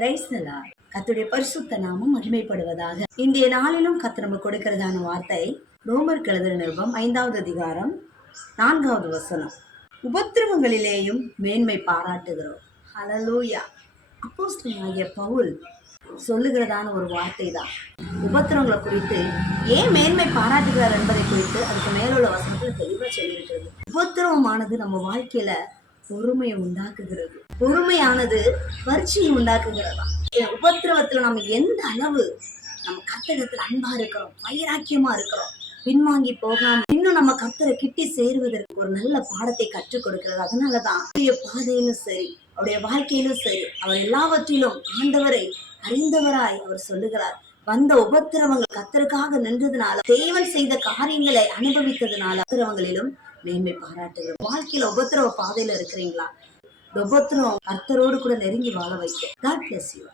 Praise the Lord. கர்த்தருடைய பரிசுத்த நாமம் மகிமைப்படுவதாக. இன்றைய நாளிலும் கர்த்தர் நமக்கு கொடுக்கிறதான வார்த்தை ரோமர் எழுதின நிருபம் 5வது அதிகாரம் 4வது வசனம். உபத்திரவங்களிலேயும் மேன்மை பாராட்டுகிறோம். ஹல்லேலூயா. அப்போஸ்தலனாகிய பவுல் சொல்லுகிறதான ஒரு வார்த்தை தான். உபத்திரவங்களை குறித்து ஏன் மேன்மை பாராட்டுகிறார் என்பதை குறித்து அதுக்கு மேலுள்ள வசனத்துல தெளிவா சொல்லியிருக்கிறது. உபத்திரவமானது நம்ம வாழ்க்கையில பொறுமையை உண்டாக்குகிறது. பொறுமையானது வறட்சியை உண்டாக்குகிறதா. உபத்திரவத்துல நம்ம எந்த அளவு நம்ம கர்த்தரிடத்துல அன்பா இருக்கிறோம், வைராக்கியமா இருக்கிறோம், பின்வாங்கி போகாம இன்னும் நம்ம கர்த்தரை கிட்டி சேருவதற்கு ஒரு நல்ல பாடத்தை கற்றுக் கொடுக்கிறது. அதனாலதான் அவருடைய பாதையிலும் சரி, அவருடைய வாழ்க்கையிலும் சரி, அவர் எல்லாவற்றிலும் ஆண்டவரை அறிந்தவராய் அவர் சொல்லுகிறார். வந்த உபத்திரவங்கள் கர்த்தருக்காக நின்றதுனால, தேவன் செய்த காரியங்களை அனுபவித்ததுனால உபத்திரவங்களிலும் மேன்மை பாராட்டுகிறோம். வாழ்க்கையில உபத்திரவ பாதையில இருக்கிறீங்களா? உபத்திரவம் கர்த்தரோடு கூட நெருங்கி வாழ வைக்கும். God bless you.